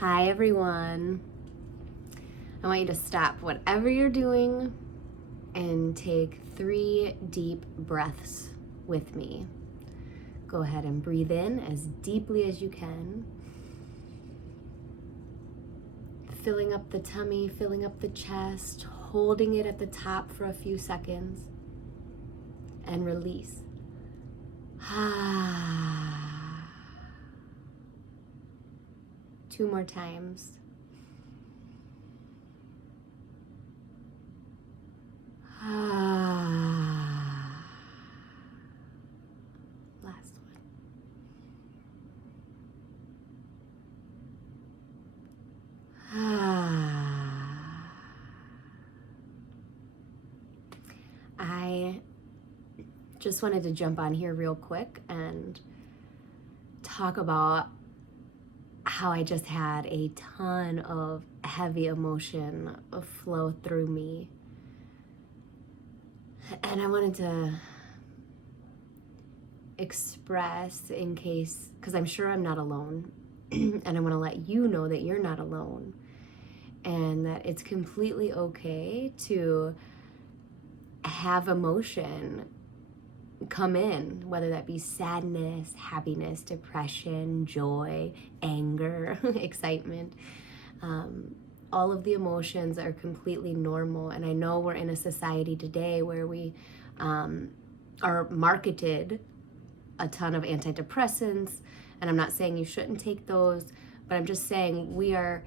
Hi everyone. I want you to stop whatever you're doing and take 3 deep breaths with me. Go ahead and breathe in as deeply as you can. Filling up the tummy, filling up the chest, holding it at the top for a few seconds. And release. Two more times. Last one. I just wanted to jump on here real quick and talk about how I just had a ton of heavy emotion flow through me. And I wanted to express in case, because I'm sure I'm not alone, and I want to let you know that you're not alone and that it's completely okay to have emotion come in, whether that be sadness, happiness, depression, joy, anger, excitement. All of the emotions are completely normal. And I know we're in a society today where we are marketed a ton of antidepressants, and I'm not saying you shouldn't take those, but I'm just saying we are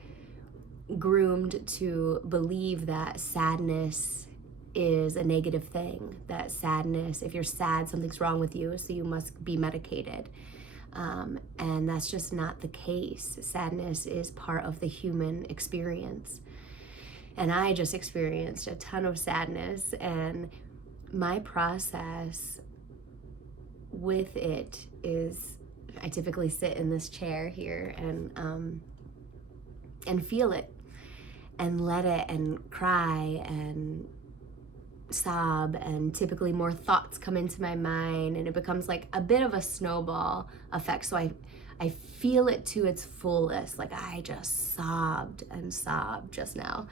groomed to believe that sadness is a negative thing, that sadness, if you're sad, something's wrong with you, so you must be medicated. And that's just not the case. Sadness is part of the human experience. And I just experienced a ton of sadness, and my process with it is I typically sit in this chair here and feel it and let it and cry and sob, and typically more thoughts come into my mind and it becomes like a bit of a snowball effect. So I feel it to its fullest. Like I just sobbed and sobbed just now.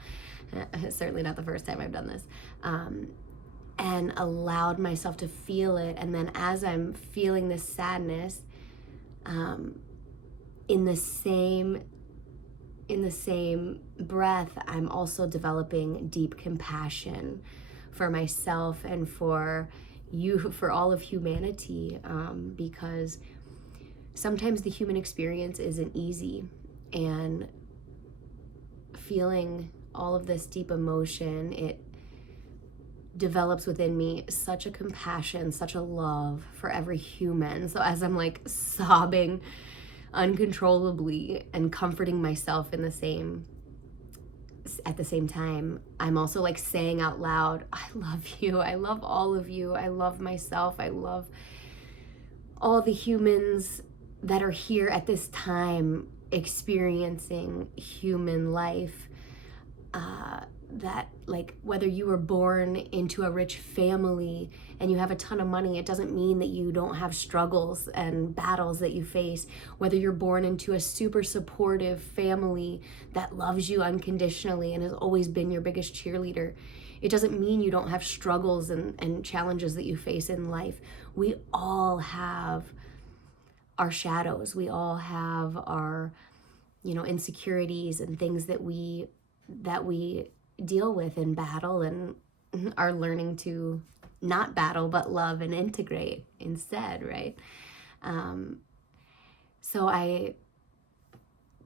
It's certainly not the first time I've done this. And allowed myself to feel it. And then as I'm feeling this sadness, in the same breath, I'm also developing deep compassion for myself and for you, for all of humanity, because sometimes the human experience isn't easy, and feeling all of this deep emotion, it develops within me such a compassion, such a love for every human. So as I'm like sobbing uncontrollably and comforting myself at the same time, I'm also like saying out loud, I love you, I love all of you, I love myself, I love all the humans that are here at this time experiencing human life. That like whether you were born into a rich family and you have a ton of money, it doesn't mean that you don't have struggles and battles that you face. Whether you're born into a super supportive family that loves you unconditionally and has always been your biggest cheerleader, it doesn't mean you don't have struggles and challenges that you face in life. We all have our shadows. We all have our, insecurities and things that we deal with in battle, and are learning to not battle but love and integrate instead, right? So I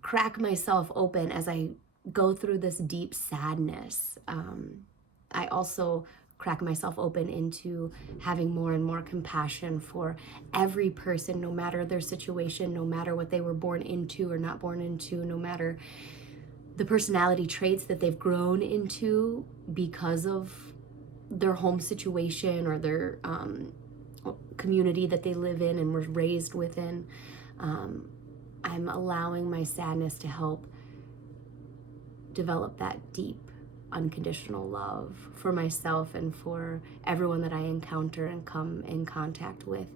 crack myself open as I go through this deep sadness. I also crack myself open into having more and more compassion for every person, no matter their situation, no matter what they were born into or not born into, no matter the personality traits that they've grown into because of their home situation or their community that they live in and were raised within. I'm allowing my sadness to help develop that deep, unconditional love for myself and for everyone that I encounter and come in contact with,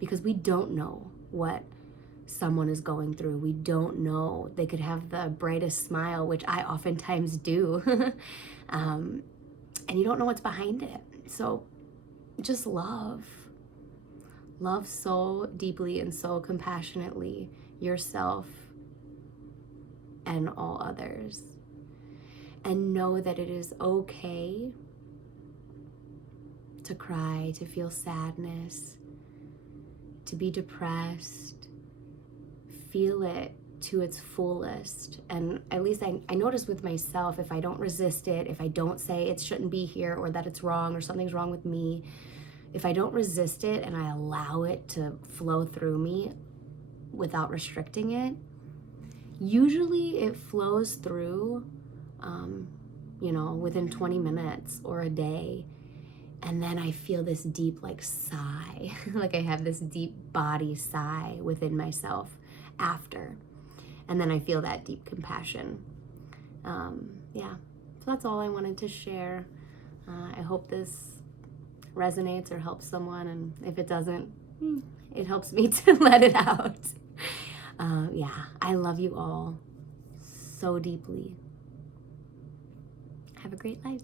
because we don't know what someone is going through. We don't know. They could have the brightest smile, which I oftentimes do. And you don't know what's behind it. So just love. Love so deeply and so compassionately yourself and all others. And know that it is okay to cry, to feel sadness, to be depressed. Feel it to its fullest. And at least I notice with myself, if I don't resist it, if I don't say it shouldn't be here or that it's wrong or something's wrong with me, if I don't resist it and I allow it to flow through me without restricting it, usually it flows through, within 20 minutes or a day. And then I feel this deep sigh, like I have this deep body sigh within myself after. And then I feel that deep compassion. So that's all I wanted to share. I hope this resonates or helps someone. And if it doesn't, it helps me to let it out. I love you all so deeply. Have a great life.